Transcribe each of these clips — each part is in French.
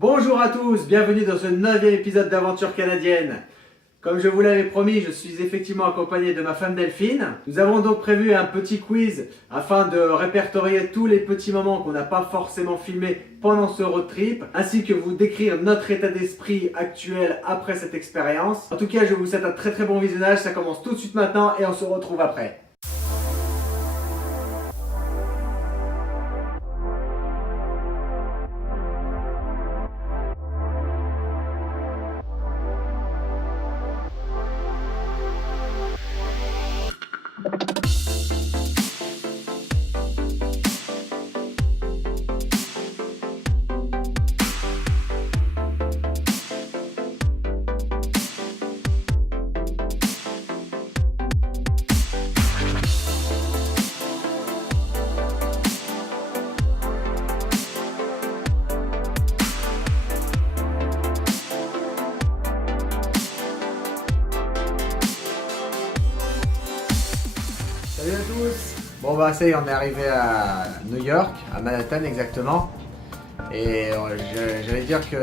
Bonjour à tous, bienvenue dans ce 9e épisode d'Aventure canadienne. Comme je vous l'avais promis, je suis effectivement accompagné de ma femme Delphine. Nous avons donc prévu un petit quiz afin de répertorier tous les petits moments qu'on n'a pas forcément filmés pendant ce road trip, ainsi que vous décrire notre état d'esprit actuel après cette expérience. En tout cas, je vous souhaite un très bon visionnage, ça commence tout de suite maintenant et on se retrouve après. Salut à tous. Bon bah ça y est, on est arrivé à New York, à Manhattan exactement. Et j'allais dire que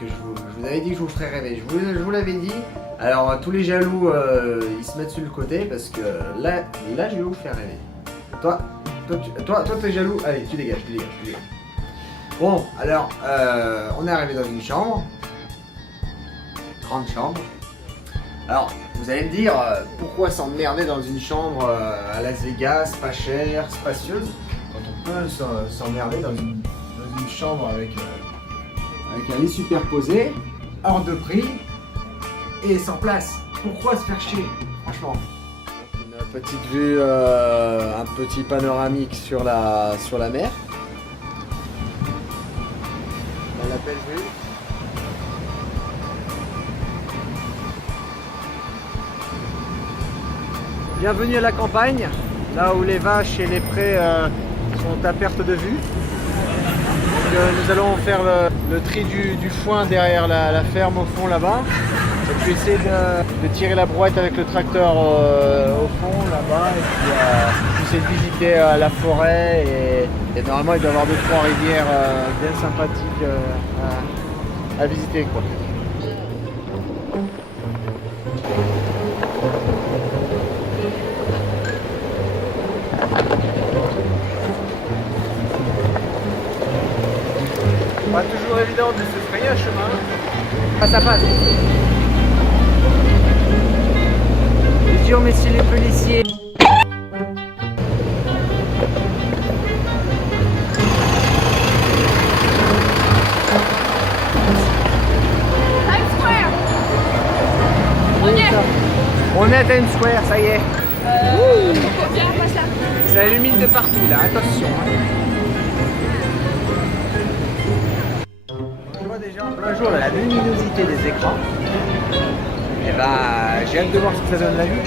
je vous avais dit que je vous ferais rêver. Je vous l'avais dit. Alors tous les jaloux, ils se mettent sur le côté parce que là je vais vous faire rêver. Toi t'es jaloux. Allez, tu dégages. Bon, alors on est arrivé dans une chambre, grande chambre. Alors, vous allez me dire, pourquoi s'emmerder dans une chambre à Las Vegas, pas chère, spacieuse, quand on peut s'emmerder dans une chambre avec un lit superposé, hors de prix, et sans place. Pourquoi se faire chier, franchement? Une petite vue, un petit panoramique sur la mer. La belle vue. Bienvenue à la campagne, là où les vaches et les prés sont à perte de vue. Donc, nous allons faire le tri du foin derrière la ferme au fond là-bas. Et puis essayer de tirer la brouette avec le tracteur au fond là-bas. Et puis essayer de visiter la forêt. Et normalement il doit y avoir 2-3 rivières bien sympathiques à visiter, quoi. Pas toujours évident de se frayer un chemin. Face à face. Bonjour messieurs les policiers. Times Square. On est à Times Square, ça y est. Viens, passe là. Ça illumine de partout là, attention. Déjà en plein jour la luminosité des écrans, et bah j'ai hâte de voir ce que ça donne la vue.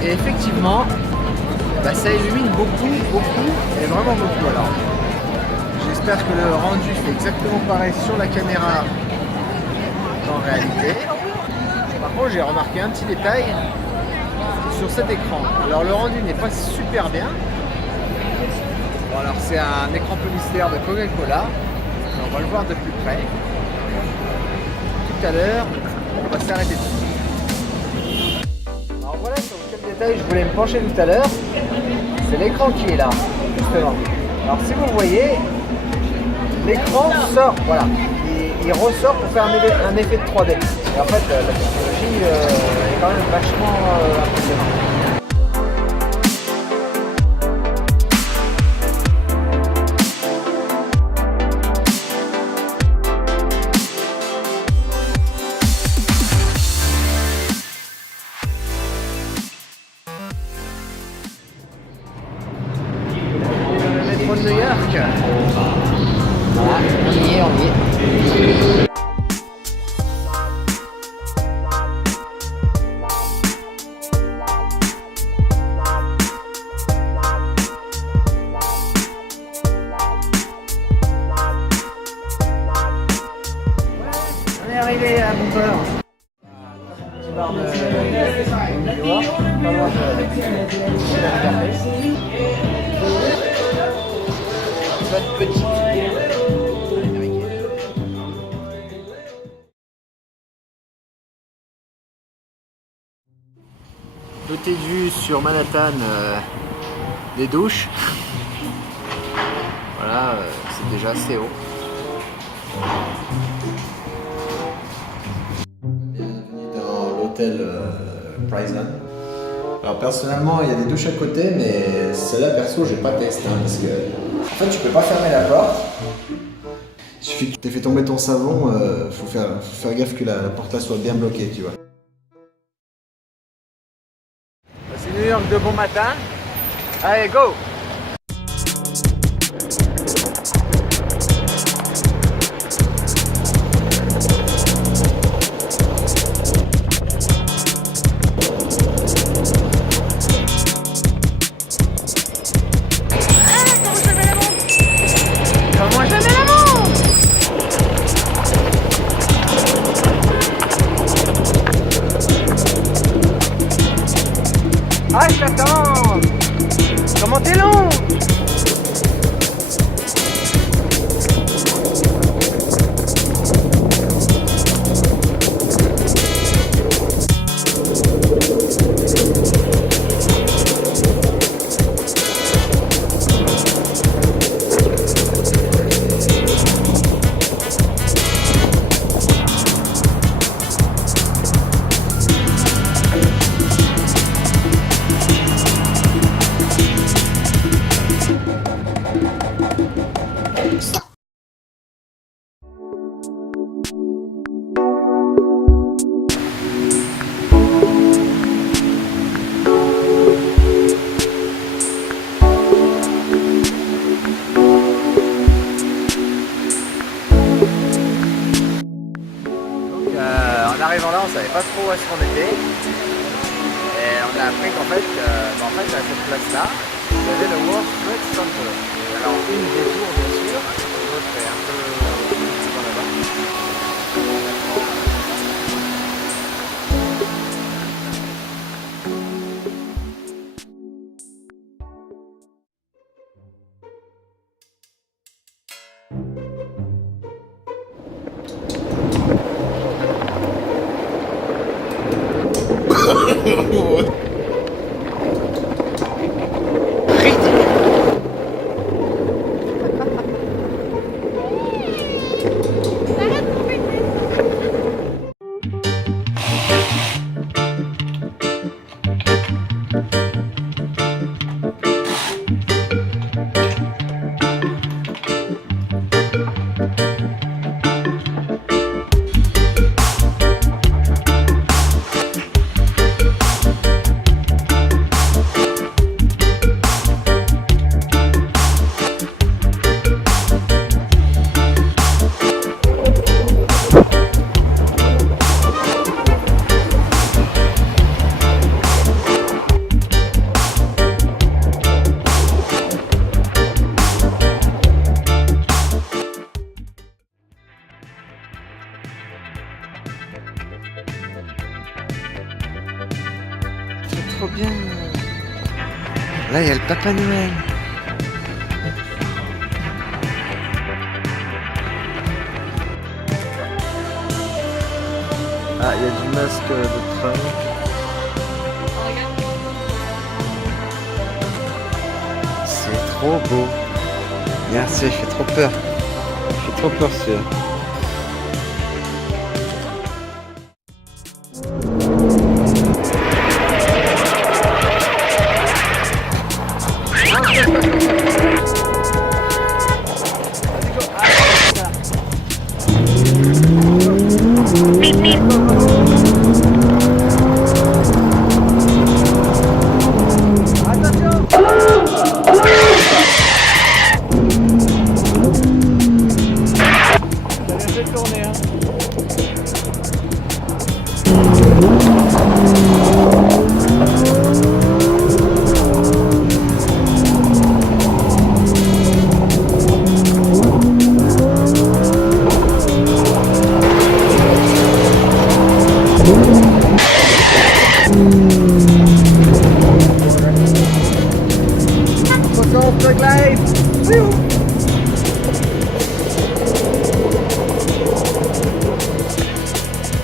Et effectivement, bah, ça illumine beaucoup, et vraiment beaucoup. Alors, j'espère que le rendu fait exactement pareil sur la caméra qu'en réalité. Par contre, j'ai remarqué un petit détail, sur cet écran. Alors le rendu n'est pas super bien. Bon, alors c'est un écran publicitaire de Coca-Cola. On va le voir de plus près. Tout à l'heure, on va s'arrêter dessus. Alors voilà sur quel détail je voulais me pencher tout à l'heure. C'est l'écran qui est là, justement. Alors si vous le voyez, l'écran sort, voilà. Il ressort pour faire un effet de 3D. Et en fait, la technologie est quand même vachement impressionnante. Le métro de New York. Voilà, on y est. On est arrivé à bon port. Petit bar de New York, pas loin de la café. Notre petite américaine. Petite vue sur Manhattan des douches. Voilà, c'est déjà assez haut. Bienvenue dans l'hôtel Prison. Alors personnellement, il y a des douches à côté, mais celle-là perso, j'ai pas testé parce que en fait, tu peux pas fermer la porte. Il suffit que tu aies fait tomber ton savon, faut faire gaffe que la porte là soit bien bloquée, tu vois. C'est New York de bon matin. Allez, go! Ah, je t'attends! Comment t'es long? En arrivant là, on savait pas trop où est-ce qu'on était. Et on a appris qu'en fait, à cette place-là, il y avait le World Trade Center. Alors, une des tours, bien sûr, l'autre est un peu par là-bas. trop bien. Là, il y a le Papa Noël. Ah, il y a du masque de Trump. C'est trop beau. Merci, il fait trop peur. Il fait trop peur celui-là.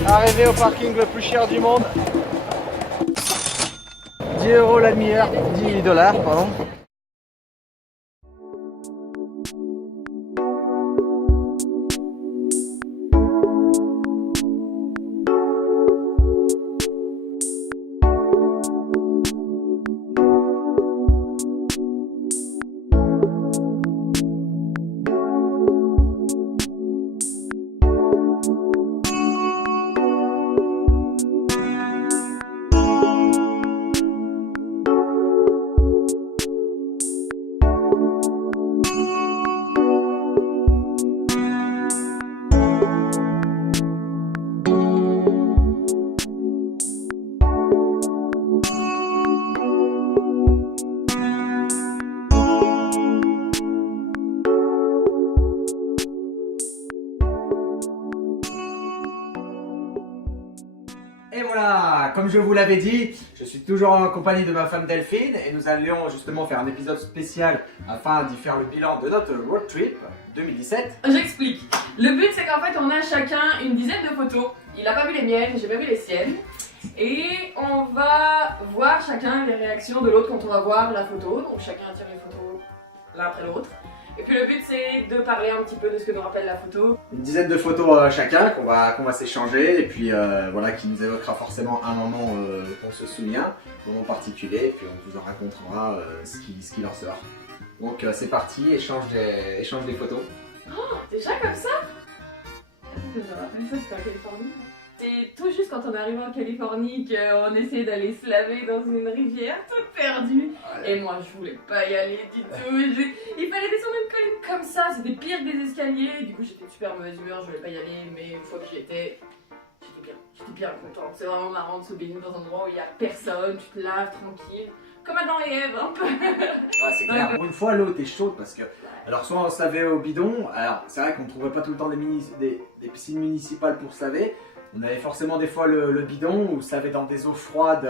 Arrivé au parking le plus cher du monde. 10 € la demi-heure, 10 $, pardon. Et voilà, comme je vous l'avais dit, je suis toujours en compagnie de ma femme Delphine et nous allions justement faire un épisode spécial afin d'y faire le bilan de notre road trip 2017. J'explique. Le but c'est qu'en fait on a chacun une dizaine de photos. Il a pas vu les miennes, j'ai pas vu les siennes. Et on va voir chacun les réactions de l'autre quand on va voir la photo. Donc chacun tire les photos l'un après l'autre. Et puis le but c'est de parler un petit peu de ce que nous rappelle la photo. Une dizaine de photos chacun qu'on va s'échanger et puis voilà, qui nous évoquera forcément un moment qu'on se souvient, un moment particulier, et puis on vous en racontera ce qui en sort. Donc c'est parti, échange des photos. Oh, déjà comme ça? Je me rappelle ça, c'était en Californie. C'est tout juste quand on est arrivé en Californie qu'on essayait d'aller se laver dans une rivière toute perdue. Et moi je voulais pas y aller du tout. Il fallait descendre une colline comme ça, c'était pire que des escaliers. Du coup j'étais de super mauvaise humeur, je voulais pas y aller. Mais une fois que j'y étais, j'étais bien contente. C'est vraiment marrant de se baigner dans un endroit où il y a personne, tu te laves tranquille. Comme Adam et Ève un peu. Ah, c'est clair, pour une fois l'eau était chaude parce que, alors soit on se lavait au bidon, alors c'est vrai qu'on ne trouvait pas tout le temps des piscines municipales pour se laver. On avait forcément des fois le bidon où ça avait dans des eaux froides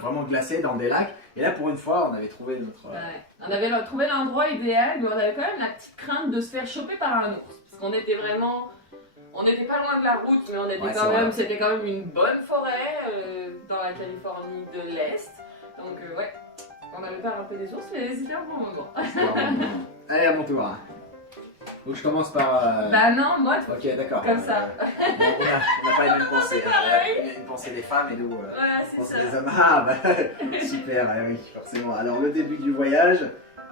vraiment glacées, dans des lacs. Et là pour une fois on avait trouvé notre... Ouais. On avait trouvé l'endroit idéal, mais on avait quand même la petite crainte de se faire choper par un ours. Parce qu'on était vraiment... On n'était pas loin de la route, mais on était c'était quand même une bonne forêt dans la Californie de l'Est. Donc ouais, on avait peur un peu des ours, mais c'était un bon moment. Allez, à mon tour. Donc je commence par... Bah non, moi... Ok, d'accord. Comme ça. On n'a pas les mêmes pensées. Il y a une pensée des femmes et nous, c'est ça. des hommes. Ah bah super, oui, forcément. Alors le début du voyage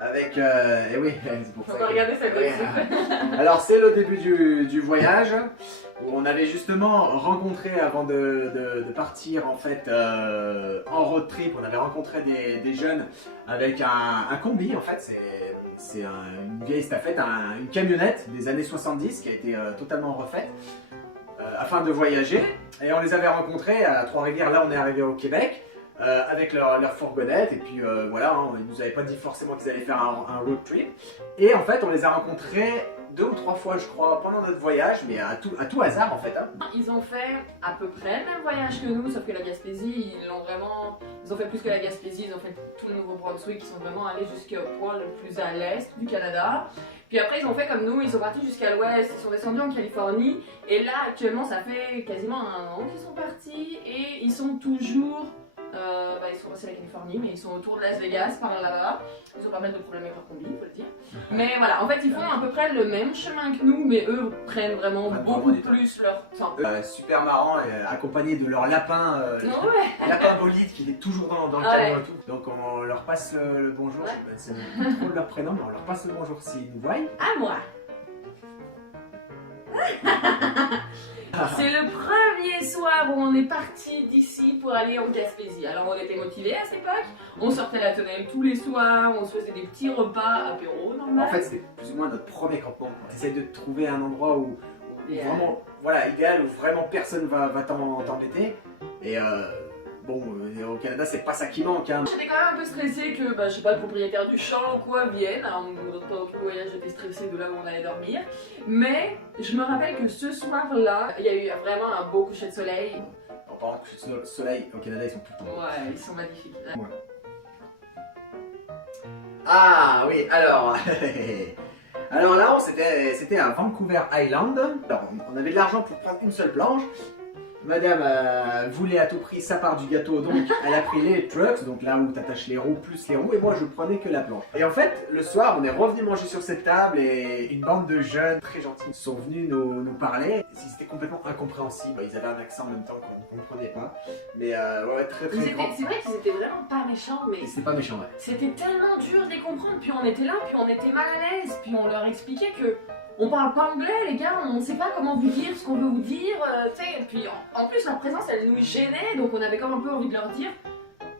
avec... et oui, c'est pour ça. On va regarder ça comme Alors c'est le début du voyage où on avait justement rencontré, avant de partir en fait en road trip, on avait rencontré des jeunes avec un combi en fait, c'est une vieille stafette, une camionnette des années 70 qui a été totalement refaite afin de voyager, et on les avait rencontrés à Trois-Rivières. Là on est arrivé au Québec avec leur fourgonnette, et puis voilà, hein, ils nous avaient pas dit forcément qu'ils allaient faire un road trip, et en fait on les a rencontrés 2 ou 3 fois, je crois, pendant notre voyage, mais à tout hasard en fait. Hein. Ils ont fait à peu près le même voyage que nous, sauf que la Gaspésie, ils ont fait plus que la Gaspésie, ils ont fait tout le Nouveau-Brunswick, ils sont vraiment allés jusqu'au point le plus à l'est du Canada. Puis après, ils ont fait comme nous, ils sont partis jusqu'à l'ouest, ils sont descendus en Californie. Et là, actuellement, ça fait quasiment 1 an qu'ils sont partis et ils sont toujours... ils sont passés à la Californie, mais ils sont autour de Las Vegas, par là-bas. Ils ont pas mal de problèmes avec leur combi, il faut le dire. Mais voilà, en fait, ils font à peu près le même chemin que nous, mais eux prennent vraiment beaucoup plus leur temps. Super marrant, accompagnés de leur lapin, lapin bolide qui est toujours dans le camion et tout. Donc on leur passe le bonjour, c'est trop de leur prénom, mais on leur passe le bonjour s'ils nous voient. À moi. C'est le premier soir où on est parti d'ici pour aller en Gaspésie. Alors on était motivés à cette époque, on sortait la tonnelle tous les soirs, on se faisait des petits repas, apéro normal. En fait c'était plus ou moins notre premier campement. On essaie de trouver un endroit où vraiment, voilà, idéal, où vraiment personne va t'embêter. Et bon, au Canada c'est pas ça qui manque. Hein. J'étais quand même un peu stressée que, je sais pas, le propriétaire du champ ou quoi vienne. Alors, pendant tout le voyage j'étais stressée de là où on allait dormir. Mais je me rappelle que ce soir-là, il y a eu vraiment un beau coucher de soleil. En parlant de coucher de soleil, au Canada ils sont tout le temps. Ouais, ils sont magnifiques. Ouais. Ah oui, alors... alors là, c'était à Vancouver Island. Alors, on avait de l'argent pour prendre une seule planche. Madame voulait à tout prix sa part du gâteau, donc elle a pris les trucks, donc là où tu attaches les roues plus les roues, et moi je prenais que la planche. Et en fait, le soir, on est revenu manger sur cette table et une bande de jeunes très gentils sont venus nous parler. C'était complètement incompréhensible, ils avaient un accent en même temps qu'on ne comprenait pas, mais ouais, très grand. C'est vrai qu'ils étaient vraiment pas méchants, mais c'était pas méchant, ouais. C'était tellement dur de les comprendre, puis on était là, puis on était mal à l'aise, puis on leur expliquait que on parle pas anglais, les gars, on sait pas comment vous dire ce qu'on veut vous dire, tu sais. Et puis en plus, leur présence, elle nous gênait, donc on avait comme un peu envie de leur dire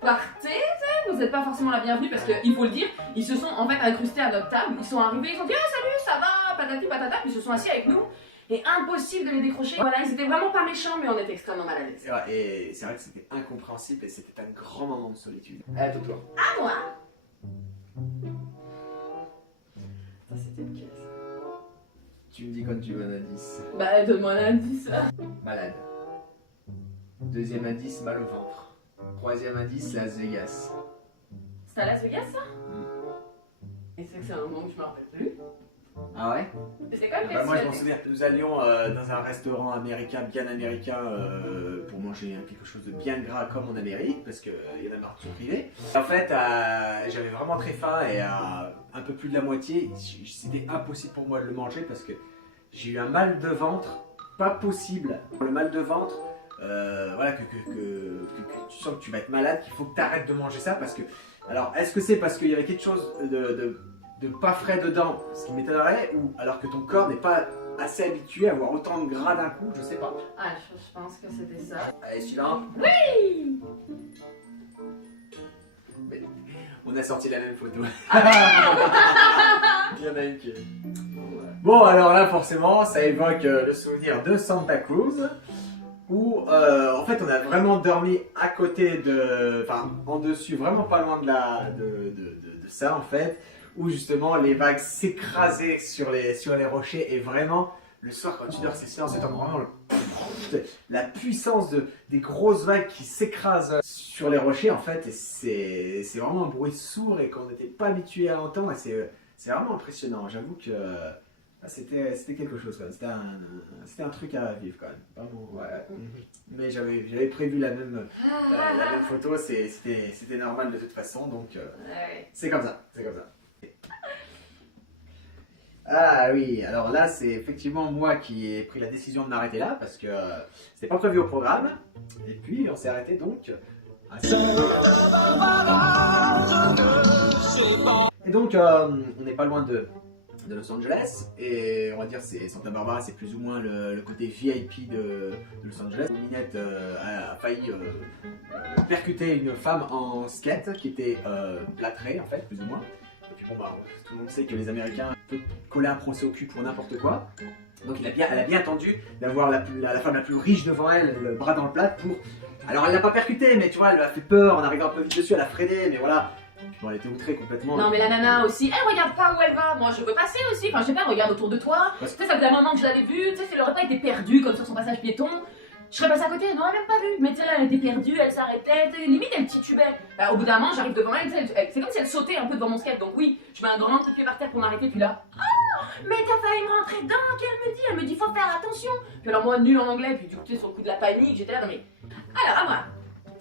partez, tu sais, vous êtes pas forcément la bienvenue, parce qu'il faut le dire, ils se sont en fait incrustés à notre table, ils sont arrivés, ils ont dit ah salut, ça va, patati patata, puis ils se sont assis avec nous, et impossible de les décrocher. Voilà, ils étaient vraiment pas méchants, mais on était extrêmement mal à l'aise. Et c'est vrai que c'était incompréhensible et c'était un grand moment de solitude. À ton tour. À moi. Ça, c'était une caisse. Tu me dis quand tu veux un indice. Bah, donne-moi un indice. Malade. Deuxième indice, mal au ventre. Troisième indice, Las Vegas. C'est à Las Vegas, ça? Et c'est que c'est un moment que je me rappelle plus. Ah ouais? C'est quand même moi je m'en souviens, nous allions dans un restaurant américain, bien américain, pour manger quelque chose de bien gras comme en Amérique, parce qu'il y en a marre de se priver. En fait, j'avais vraiment très faim et un peu plus de la moitié, c'était impossible pour moi de le manger parce que j'ai eu un mal de ventre, pas possible. Le mal de ventre, voilà, que tu sens que tu vas être malade, qu'il faut que tu arrêtes de manger ça parce que... Alors, est-ce que c'est parce qu'il y avait quelque chose de pas frais dedans, ce qui m'étonnerait, ou alors que ton corps n'est pas assez habitué à avoir autant de gras d'un coup, je sais pas. Ah, je pense que c'était ça. Allez, suivant. Oui. Mais on a sorti la même photo. Il y en a une qui est... Bon, alors là, forcément, ça évoque le souvenir de Santa Cruz, où en fait on a vraiment dormi à côté de... Enfin, en dessus, vraiment pas loin de ça en fait, où justement les vagues s'écrasaient sur les rochers et vraiment le soir quand tu dors c'est sûr, c'est vraiment la puissance des grosses vagues qui s'écrasent sur les rochers en fait, et c'est vraiment un bruit sourd et qu'on n'était pas habitué à entendre et c'est vraiment impressionnant. J'avoue que c'était quelque chose quand même, c'était un truc à vivre quand même. Vraiment, ouais. Mais j'avais prévu la même photo, c'était normal de toute façon, donc c'est comme ça, Ah oui, alors là c'est effectivement moi qui ai pris la décision de m'arrêter là parce que c'était pas prévu au programme et puis on s'est arrêté donc et donc on n'est pas loin de Los Angeles et on va dire c'est Santa Barbara, c'est plus ou moins le côté VIP de Los Angeles. Minette a failli percuter une femme en skate qui était plâtrée en fait, plus ou moins. Et puis bon bah tout le monde sait que les Américains peuvent coller un procès au cul pour n'importe quoi. Donc elle a bien attendu d'avoir la femme la plus riche devant elle, le bras dans le plat pour... Alors elle l'a pas percuté mais tu vois elle lui a fait peur en arrivant un peu vite dessus, elle a freiné mais voilà. Puis bon, elle était outrée complètement. Non mais la nana aussi, elle regarde pas où elle va, moi je veux passer aussi, enfin je sais pas, regarde autour de toi, tu sais ça faisait un moment que je l'avais vue, tu sais si elle aurait pas été perdue comme sur son passage piéton, je serais passée à côté, elle n'aurait même pas vu, mais tu sais là elle était perdue, elle s'arrêtait, limite elle titubait. Bah, au bout d'un moment j'arrive devant elle, c'est comme si elle sautait un peu devant mon skate, donc oui, je mets un grand coup de pied par terre pour m'arrêter, puis là, ah mais t'as failli me rentrer dedans, elle me dit faut faire attention. Puis alors moi nul en anglais, puis du coup tu sais sur le coup de la panique, j'étais là, non mais, alors à moi.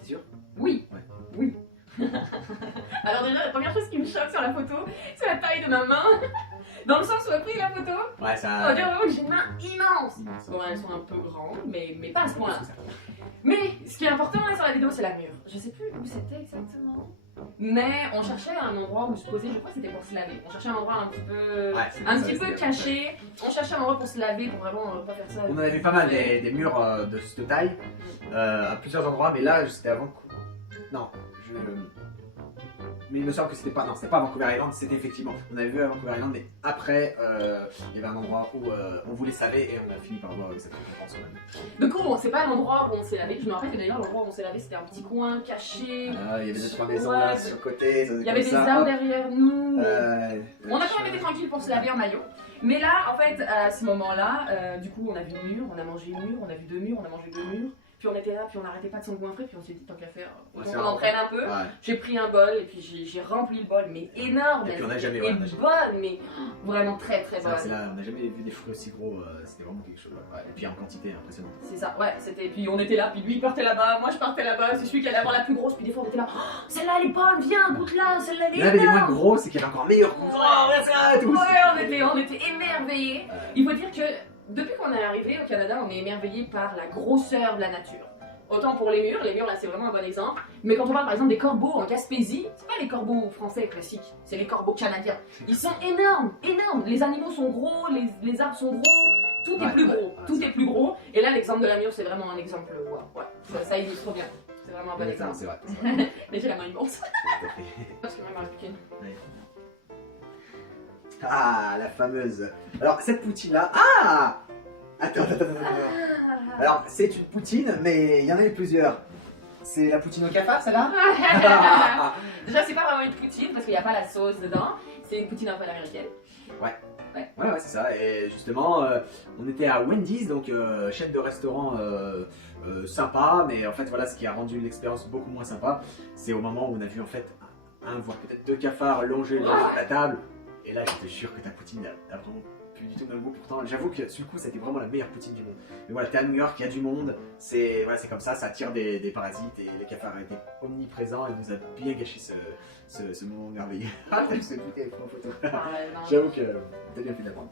T'es sûr? Oui. Ouais. Oui. Alors déjà, la première chose qui me choque sur la photo, c'est la taille de ma main. Dans le sens où après la photo, Ouais, ça. on va dire vraiment que j'ai une main immense. Bon, elles sont un peu grandes, mais pas à ce point-là. Mais ce qui est important là, sur la vidéo, c'est la mûre. Je sais plus où c'était exactement. Mais on cherchait un endroit où se poser, je crois que c'était pour se laver. On cherchait un endroit un petit peu, caché. On cherchait un endroit pour se laver, pour vraiment pas faire ça. On en avait pas mal des murs de cette taille à plusieurs endroits, mais là c'était avant. Non, mais il me semble que c'était pas à Vancouver Island, c'était effectivement. On avait vu à Vancouver Island, mais après il y avait un endroit où on voulait se laver et on a fini par voir cette récompense. Du coup, bon, c'est pas l'endroit où on s'est lavé. Je me rappelle que d'ailleurs, l'endroit où on s'est lavé, c'était un petit coin caché. Il y avait deux trois maisons là sur le côté. Il y avait des arbres derrière nous. On a quand même été tranquille pour se laver en maillot. Mais là, en fait, à ce moment-là, du coup, on a vu une mur, on a mangé une mur, on a vu deux murs, on a mangé deux murs. Puis on était là, puis on n'arrêtait pas de s'engouffrer, puis on s'est dit tant qu'à faire, donc on entraîne un peu. Ouais. J'ai pris un bol et puis j'ai rempli le bol, mais énorme. Et puis on n'a jamais bonne, mais vraiment très bonne. On n'a jamais vu des fruits aussi gros, c'était vraiment quelque chose. Ouais. Et puis en quantité impressionnante. C'est ça, ouais, c'était. Puis on était là, puis lui il partait là-bas, moi je partais là-bas, c'est celui qui allait avoir la plus grosse, puis des fois on était là, oh, celle-là elle est bonne, viens, goûte-la, celle-là elle est énorme. Il y en avait des moins gros, c'est qu'il y avait encore meilleur. Ouais, on était émerveillés. Il faut dire que. Depuis qu'on est arrivé au Canada, on est émerveillé par la grosseur de la nature. Autant pour les murs là c'est vraiment un bon exemple. Mais quand on parle par exemple des corbeaux en Gaspésie, c'est pas les corbeaux français classiques, c'est les corbeaux canadiens. Ils sont énormes. Les animaux sont gros, les arbres sont gros, tout est plus gros, tout est plus gros. Et là l'exemple de la mûre c'est vraiment un exemple, ouais, ça illustre trop bien. C'est vraiment un bon exemple. C'est vrai. Mais j'ai la main immense. Parce que ma main est pequeña. Ah, la fameuse. Alors, cette poutine-là. Ah Attends. Alors, c'est une poutine, mais il y en a eu plusieurs. C'est la poutine au cafard, celle-là? Déjà, c'est pas vraiment une poutine parce qu'il n'y a pas la sauce dedans. C'est une poutine un peu américaine. Ouais, c'est ça. Et justement, on était à Wendy's, donc chaîne de restaurant sympa, mais en fait, voilà, ce qui a rendu l'expérience beaucoup moins sympa, c'est au moment où on a vu en fait un, voire peut-être deux cafards longés sur la table. Et là, je te jure que ta poutine a vraiment plus du tout le même goût. Pourtant, j'avoue que sur le coup, c'était vraiment la meilleure poutine du monde. Mais voilà, t'es à New York, il y a du monde, c'est comme ça, ça attire des parasites et les cafards étaient omniprésents et nous a bien gâché ce moment merveilleux. Ah, t'as juste goûté en photo. J'avoue que t'as bien fait d'apprendre.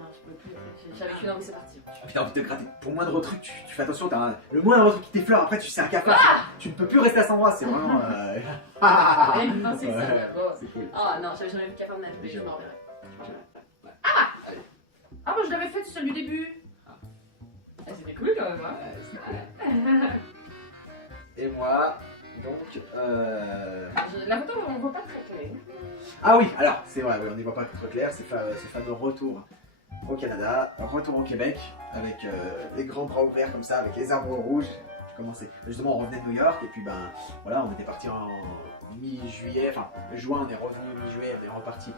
Non, je peux plus. J'avais qu'une envie, c'est parti. Puis t'as envie de te gratter. Pour moindre truc, tu fais attention, le moindre truc qui t'effleure, après tu sais un cafard. Tu ne peux plus rester à cet endroit, c'est vraiment. C'est ça, c'est cool. Ah non, j'avais jamais vu de cafard de ma vie, je m'en reverrai. Ah, moi je l'avais faite, celle du début. C'était cool quand même, hein. Et moi, donc. La photo, on ne voit pas très clair. Ah oui, alors, c'est vrai, on n'y voit pas très clair, c'est ce fameux retour au Canada, retour au Québec, avec les grands bras ouverts comme ça, avec les arbres rouges. Justement, on revenait de New York, et puis ben voilà, on était parti en mi-juillet, enfin juin, on est revenu mi-juillet, on est reparti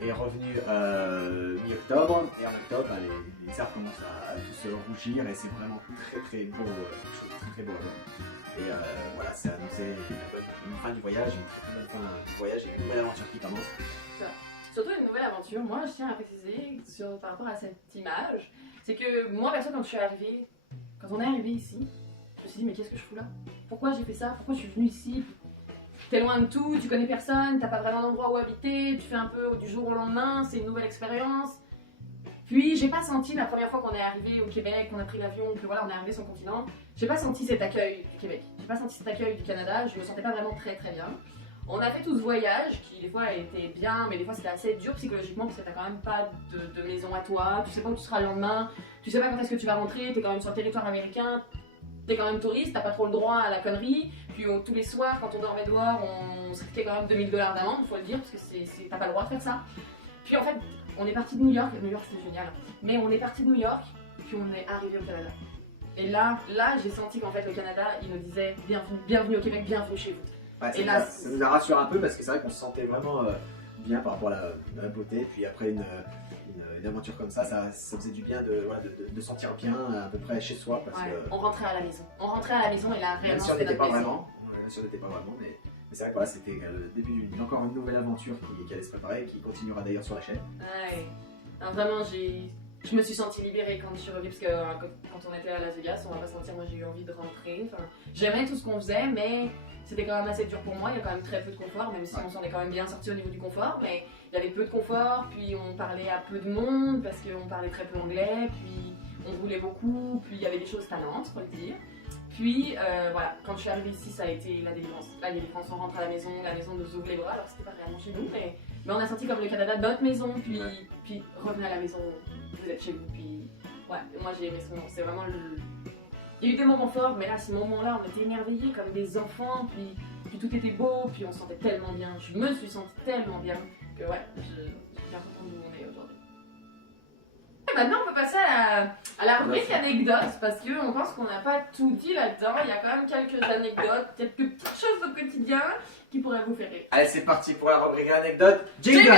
et revenu mi-octobre, et en octobre, ben, les arbres commencent à tous rougir, et c'est vraiment très beau, quelque chose de très beau. Et voilà, c'est annoncé une fin du voyage, une très bonne fin du voyage, et une nouvelle aventure qui commence. Ça. Surtout une nouvelle aventure, moi je tiens à préciser par rapport à cette image, c'est que moi perso quand on est arrivé ici, je me suis dit mais qu'est-ce que je fous là? Pourquoi j'ai fait ça? Pourquoi je suis venue ici? T'es loin de tout, tu connais personne, t'as pas vraiment d'endroit où habiter, tu fais un peu du jour au lendemain, c'est une nouvelle expérience. Puis j'ai pas senti la première fois qu'on est arrivé au Québec, qu'on a pris l'avion, que voilà on est arrivé sur le continent, j'ai pas senti cet accueil du Québec, j'ai pas senti cet accueil du Canada, je me sentais pas vraiment très bien. On a fait tout ce voyage qui des fois était bien, mais des fois c'était assez dur psychologiquement parce que t'as quand même pas de maison à toi, tu sais pas où tu seras le lendemain, tu sais pas quand est-ce que tu vas rentrer, t'es quand même sur le territoire américain, t'es quand même touriste, t'as pas trop le droit à la connerie, puis tous les soirs quand on dormait dehors on se coûtait quand même 2000 $ d'amende, faut le dire, parce que t'as pas le droit de faire ça. Puis en fait on est parti de New York c'était génial, mais on est parti de New York, puis on est arrivé au Canada. Et là j'ai senti qu'en fait le Canada il nous disait bienvenue au Québec, bienvenue chez vous. Ouais, Et là, ça nous a rassuré un peu parce que c'est vrai qu'on se sentait vraiment bien par rapport à la beauté. Puis après une aventure comme ça faisait du bien de sentir bien à peu près chez soi. Parce que, on rentrait à la maison. On rentrait à la maison et là, même réellement, si on c'était n'était notre pas maison. vraiment. Même si on n'était pas vraiment, mais c'est vrai que voilà, c'était le début encore une nouvelle aventure qui allait se préparer et qui continuera d'ailleurs sur la chaîne. Ouais. Non, vraiment, je me suis sentie libérée quand je suis revenue parce que quand on était à Las Vegas, on va pas se mentir, moi j'ai eu envie de rentrer. Enfin, j'aimais tout ce qu'on faisait, mais c'était quand même assez dur pour moi. Il y a quand même très peu de confort, même si on s'en est quand même bien sorti au niveau du confort. Mais il y avait peu de confort, puis on parlait à peu de monde parce qu'on parlait très peu anglais, puis on roulait beaucoup, puis il y avait des choses tannantes, pour le dire. Puis voilà, quand je suis arrivée ici, ça a été la délivrance. La délivrance, on rentre à la maison nous ouvre les bras, alors c'était pas réellement chez nous, mais on a senti comme le Canada notre maison, puis revenez à la maison, vous êtes chez vous, puis ouais, moi j'ai aimé ce moment, c'est vraiment le... Il y a eu des moments forts, mais là, ces moments-là, on était émerveillés comme des enfants, puis tout était beau, puis on se sentait tellement bien, je me suis sentie tellement bien, que ouais, je suis bien contente d'où on est aujourd'hui. Maintenant, on peut passer à la rubrique anecdotes parce qu'on pense qu'on n'a pas tout dit là-dedans. Il y a quand même quelques anecdotes, quelques petites choses au quotidien qui pourraient vous faire rire. Allez, c'est parti pour la rubrique anecdote. Jingle.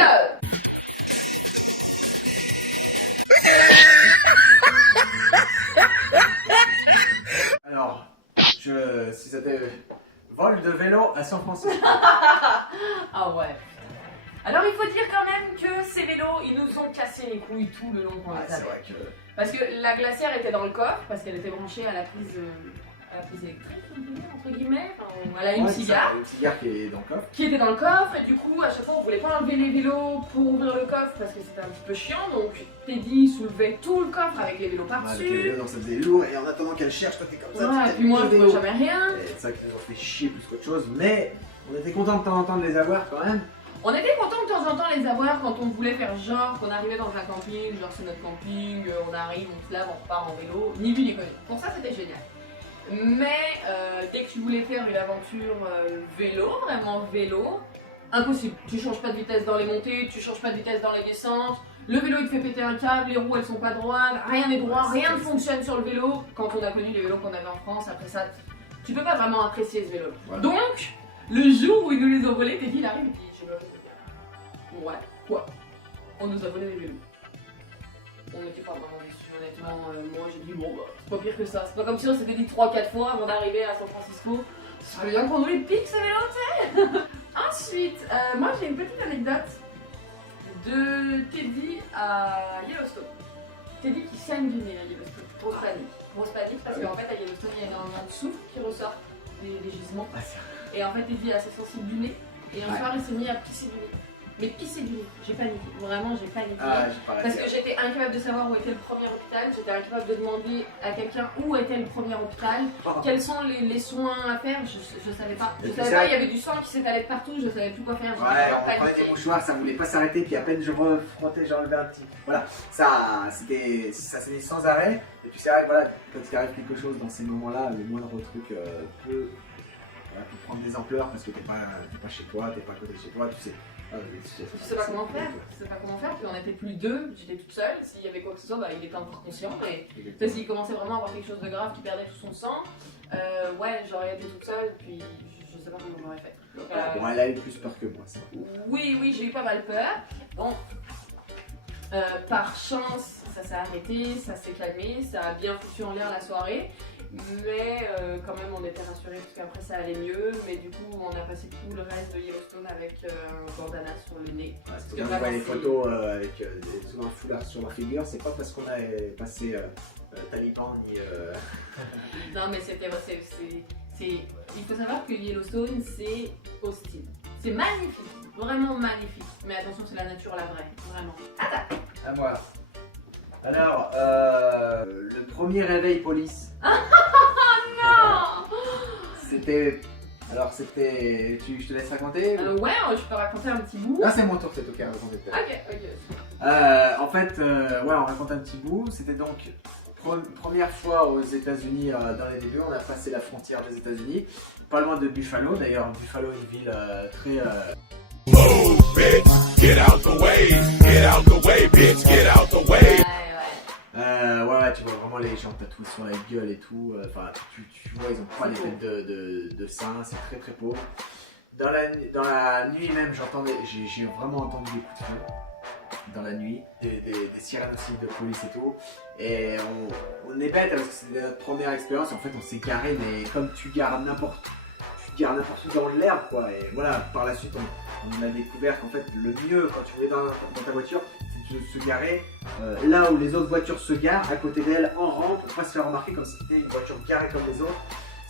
Alors, si c'était vol de vélo à San Francisco. Ah ouais. Alors il faut dire quand même que ces vélos, ils nous ont cassé les couilles tout le long qu'on les avait. C'est vrai que... Parce que la glacière était dans le coffre, parce qu'elle était branchée à la prise électrique, entre guillemets, enfin, à la une cigare. Une cigare qui est dans le coffre. Qui était dans le coffre, et du coup, à chaque fois, on voulait pas enlever les vélos pour ouvrir le coffre, parce que c'était un petit peu chiant, donc Teddy soulevait tout le coffre avec les vélos par-dessus. Avec les vélos, donc ça faisait lourd, et en attendant qu'elle cherche, toi t'es comme ça. Ouais, et puis moi, je trouvais jamais rien. C'est ça qui nous a fait chier plus qu'autre chose, mais on était contents de temps en temps de les avoir quand même. On était contents de temps en temps les avoir quand on voulait faire genre qu'on arrivait dans un camping, genre c'est notre camping, on arrive, on se lave, on repart en vélo, ni vu ni connu. Pour ça c'était génial. Mais dès que tu voulais faire une aventure vélo, vraiment vélo, impossible. Tu changes pas de vitesse dans les montées, tu changes pas de vitesse dans les descentes, le vélo il te fait péter un câble, les roues elles sont pas droites, rien n'est droit, rien ne fonctionne sur le vélo. Quand on a connu les vélos qu'on avait en France, après ça, tu peux pas vraiment apprécier ce vélo. Voilà. Donc, le jour où ils nous les ont volés, Teddy il arrive et puis je me dis, ouais, quoi? On nous a volé les vélos. On n'était pas vraiment déçus, honnêtement. Moi j'ai dit, bon bah, c'est pas pire que ça. C'est pas comme si on s'était dit 3-4 fois avant d'arriver à San Francisco. Ça serait bien qu'on nous les pique ces vélos, tu sais. Ensuite, moi j'ai une petite anecdote de Teddy à Yellowstone. Teddy qui saigne du nez à Yellowstone. Grosse panique. Grosse panique parce qu'en fait à Yellowstone il y a énormément de souffle qui ressort des gisements. Et en fait Teddy est assez sensible du nez. Et un soir il s'est mis à pisser du nez. Mais pisser du nez, j'ai paniqué, vraiment j'ai paniqué. Parce que j'étais incapable de savoir où était le premier hôpital, j'étais incapable de demander à quelqu'un où était le premier hôpital, quels sont les soins à faire, je savais pas. Je savais pas, il y avait du sang qui s'étalait de partout, je savais plus quoi faire. Ouais, on prenait des mouchoirs, ça voulait pas s'arrêter, puis à peine je refrottais, j'enlevais un petit. Voilà, ça s'est mis sans arrêt. Et puis c'est vrai, voilà, quand il arrive quelque chose dans ces moments-là, le moindre truc peut prendre des ampleurs parce que t'es pas chez toi, t'es pas à côté de chez toi, tu sais. Je sais pas comment faire, puis on était plus deux, j'étais toute seule, s'il y avait quoi que ce soit, bah, il était encore conscient, mais s'il commençait vraiment à avoir quelque chose de grave qui perdait tout son sang, ouais, j'aurais été toute seule, puis je sais pas comment j'aurais fait. Bon, elle a eu plus peur que moi, ça. Oui, j'ai eu pas mal peur. Bon, par chance, ça s'est arrêté, ça s'est calmé, ça a bien foutu en l'air la soirée. Mais quand même on était rassurés parce qu'après ça allait mieux, mais du coup on a passé tout le reste de Yellowstone avec un bandana sur le nez. Quand on voit les photos avec souvent un foulard sur la figure, c'est pas parce qu'on a passé Taliban ni... Non mais il faut savoir que Yellowstone c'est hostile. C'est magnifique, vraiment magnifique. Mais attention c'est la nature la vraie, vraiment. Attends. À moi. Alors, le premier réveil police. Non. C'était... Alors c'était... Je te laisse raconter Ouais, je peux raconter un petit bout. Ah c'est mon tour, c'est ok, raconter. Ok. En fait, ouais, on raconte un petit bout. C'était donc première fois aux États-Unis dans les débuts. On a passé la frontière des États-Unis, pas loin de Buffalo. D'ailleurs, Buffalo est une ville très... Move, bitch, get out the way, get out the way, bitch, get out the way. Ouais, tu vois vraiment les gens tatoués sur la gueule et tout. Enfin, tu vois, ils ont pas les têtes de seins, c'est très très pauvre. Dans la nuit même, j'ai vraiment entendu des coups de feu dans la nuit, des sirènes aussi de police et tout. Et on est bête parce que c'était notre première expérience. En fait, on s'est garé, mais comme tu gares n'importe où dans l'herbe, quoi. Et voilà, par la suite, on a découvert qu'en fait, le mieux quand tu voulais dans ta voiture, c'est de se garer là où les autres voitures se garent, à côté d'elles, en rampe, pour pas se faire remarquer comme si c'était une voiture garée comme les autres.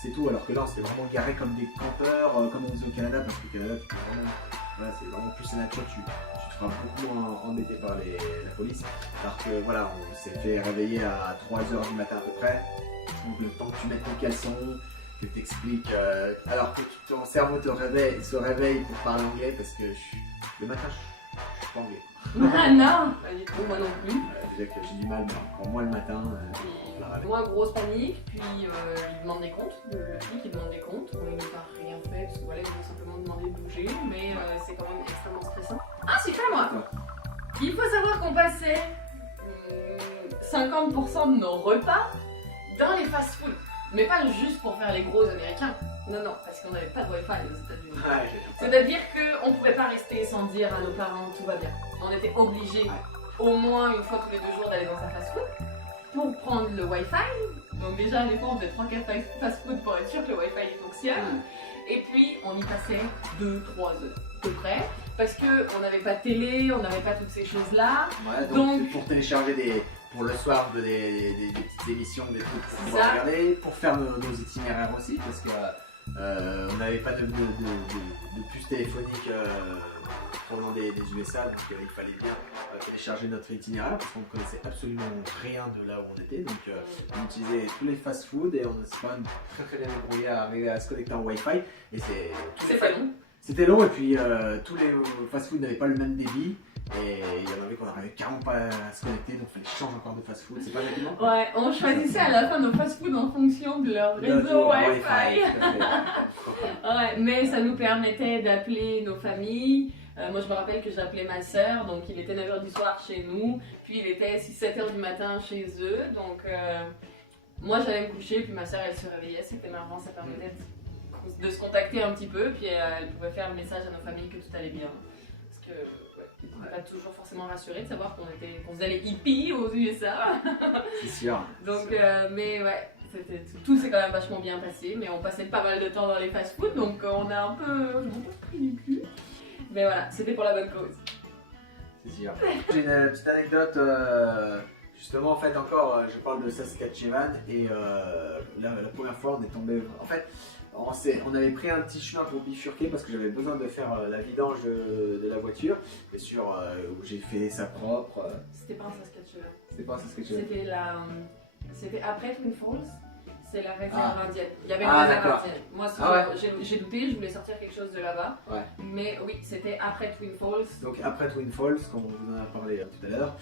C'est tout, alors que là on s'est vraiment garé comme des campeurs, comme on dit au Canada, parce qu'au Canada tu peux vraiment, voilà, c'est vraiment plus la nature, tu te feras beaucoup moins embêté par la police. Alors que voilà, on s'est fait réveiller à 3h du matin à peu près, donc le temps que tu mettes ton caleçon, que tu expliques, alors que ton cerveau se réveille pour parler anglais, parce que le matin je suis pas anglais. Ah non, pas du tout, moi non plus. Déjà que j'ai du mal, mais encore moins le matin. Moi, grosse panique, puis il demande des comptes, le flic il demande des comptes, on n'a pas rien fait, parce que voilà, ils ont simplement demandé de bouger, mais c'est quand même extrêmement stressant. Ah, super moi! Il faut savoir qu'on passait 50% de nos repas dans les fast-foods, mais pas juste pour faire les gros américains, non, parce qu'on n'avait pas de Wi-Fi aux États-Unis. C'est-à-dire qu'on ne pouvait pas rester sans dire à nos parents tout va bien. On était obligés au moins une fois tous les 2 jours d'aller dans un fast-food pour prendre le Wi-Fi. Donc déjà à l'époque on faisait 3-4 fast-food pour être sûr que le Wi-Fi fonctionne. Et puis on y passait 2-3 heures à peu près. Parce qu'on n'avait pas de télé, on n'avait pas toutes ces choses-là. Ouais, donc pour télécharger pour le soir des petites émissions, des trucs pour pouvoir regarder, pour faire nos itinéraires aussi, parce que on n'avait pas de puce téléphonique provenant des USA, donc il fallait bien télécharger notre itinéraire parce qu'on ne connaissait absolument rien de là où on était. Donc on utilisait tous les fast-foods et on s'est quand même très bien débrouillé à arriver à se connecter en Wi-Fi. Et c'était long. C'était long et puis tous les fast-foods n'avaient pas le même débit. Et il y en avait qu'on n'arrivait carrément pas à se connecter, donc il fallait changer encore de fast-food, c'est pas exactement. Ouais, on choisissait à la fin nos fast-food en fonction de leur réseau Wi-Fi. Ouais, mais ça nous permettait d'appeler nos familles. Moi je me rappelle que j'appelais ma soeur, donc il était 9h du soir chez nous, puis il était 6-7h du matin chez eux, donc moi j'allais me coucher, puis ma soeur elle se réveillait, c'était marrant, ça permettait de se contacter un petit peu, puis elle pouvait faire le message à nos familles que tout allait bien. Parce que on n'est pas toujours forcément rassuré de savoir qu'on faisait les hippies aux USA. C'est sûr. Donc, mais ouais, tout s'est quand même vachement bien passé, mais on passait pas mal de temps dans les fast-foods, donc on a un peu pris du cul. Mais voilà, c'était pour la bonne cause. C'est sûr. J'ai une petite anecdote, justement en fait encore, je parle de Saskatchewan et la première fois on est tombé, en fait on avait pris un petit chemin pour bifurquer parce que j'avais besoin de faire la vidange de la voiture, bien sûr où j'ai fait ça propre. C'était pas en Saskatchewan. C'était pas en Saskatchewan. C'était après Twin Falls. C'est la réserve indienne. Il y avait une Ah, réserve d'accord. indienne. Moi, j'ai douté, je voulais sortir quelque chose de là-bas. Ouais. Mais oui, c'était après Twin Falls. Donc après Twin Falls, comme on vous en a parlé tout à l'heure,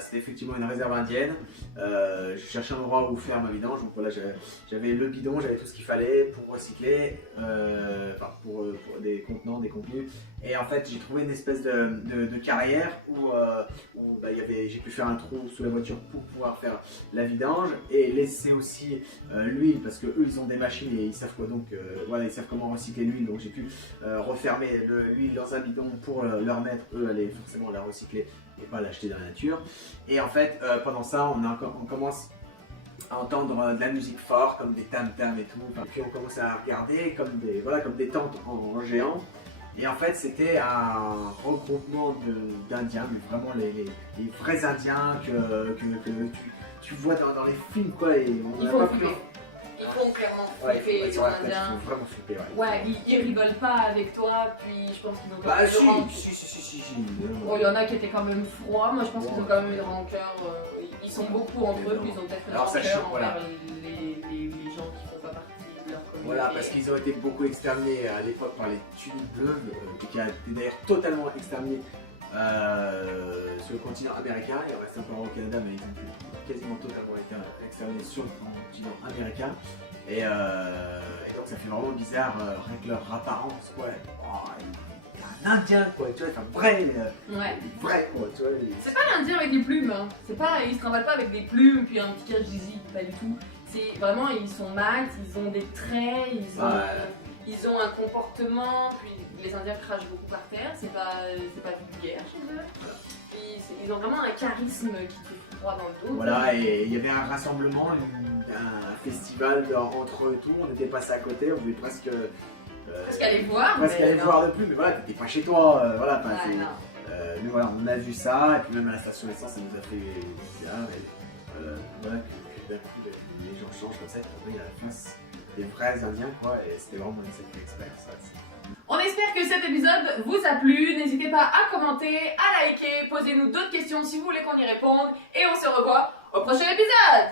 c'était effectivement une réserve indienne. Je cherchais un endroit où faire ma vidange, donc voilà, j'avais le bidon, j'avais tout ce qu'il fallait pour recycler, pour des contenants, des contenus. Et en fait, j'ai trouvé une espèce de carrière où j'ai pu faire un trou sous la voiture pour pouvoir faire la vidange et laisser aussi l'huile, parce que eux ils ont des machines et ils savent quoi, donc voilà, ils savent comment recycler l'huile, donc j'ai pu refermer l'huile dans un bidon pour leur mettre, eux aller forcément la recycler et pas l'acheter dans la nature. Et en fait, pendant ça, on commence à entendre de la musique forte, comme des tam-tams et tout. Et puis on commence à regarder comme des tentes en géant. Et en fait, c'était un regroupement d'Indiens, mais vraiment les vrais Indiens que tu vois dans les films, quoi. Et on n'a pas pu... Ils font clairement flipper les Indiens. Ils font vraiment flipper, ouais. Ils rigolent pas avec toi, puis je pense qu'ils ont pas de rancœur. Si. Bon, il y en a qui étaient quand même froids, moi je pense qu'ils ont quand même une rancœur. Ils sont beaucoup entre eux, puis ils ont peut-être une rancœur envers les gens qui font pas partie de leur communauté. Voilà, parce qu'ils ont été beaucoup exterminés à l'époque par les tuniques bleues, qui a été d'ailleurs totalement exterminé sur le continent américain. Il reste encore au Canada, mais ils ont quasiment totalement été exterminés sur le continent américain. Et donc ça fait vraiment bizarre, rien que leur apparence, quoi. Un Indien, quoi, tu vois, enfin vrai, quoi, tu vois. C'est pas l'Indien avec les plumes, hein. Ils se trimballent pas avec des plumes puis un petit cache zizi, pas du tout. C'est vraiment, ils sont mat, ils ont des traits, Ils ont un comportement, puis les Indiens crachent beaucoup par terre, c'est pas vulgaire chez eux. Ils ont vraiment un charisme qui te froid dans le dos. Voilà, et il y avait un rassemblement, un festival entre tout, on était passé à côté, on voulait presque aller voir. Presque aller non. voir de plus, mais voilà, t'étais pas chez toi, voilà. Enfin, Ouais, non. nous voilà, on a vu ça, et puis même à la station d'essence, ça nous a fait bizarre, et voilà, que d'un coup les gens changent comme ça, et puis il y a la face des vrais Indiens, quoi, et c'était vraiment une sacrée expérience. On espère que cet épisode vous a plu. N'hésitez pas à commenter, à liker, posez-nous d'autres questions si vous voulez qu'on y réponde. Et on se revoit au prochain épisode.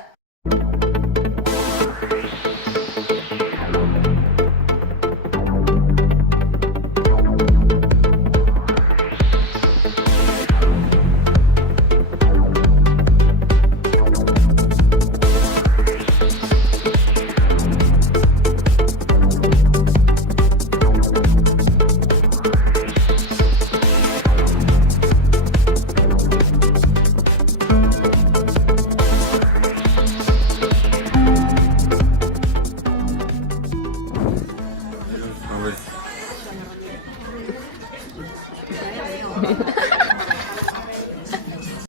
Ah ouais.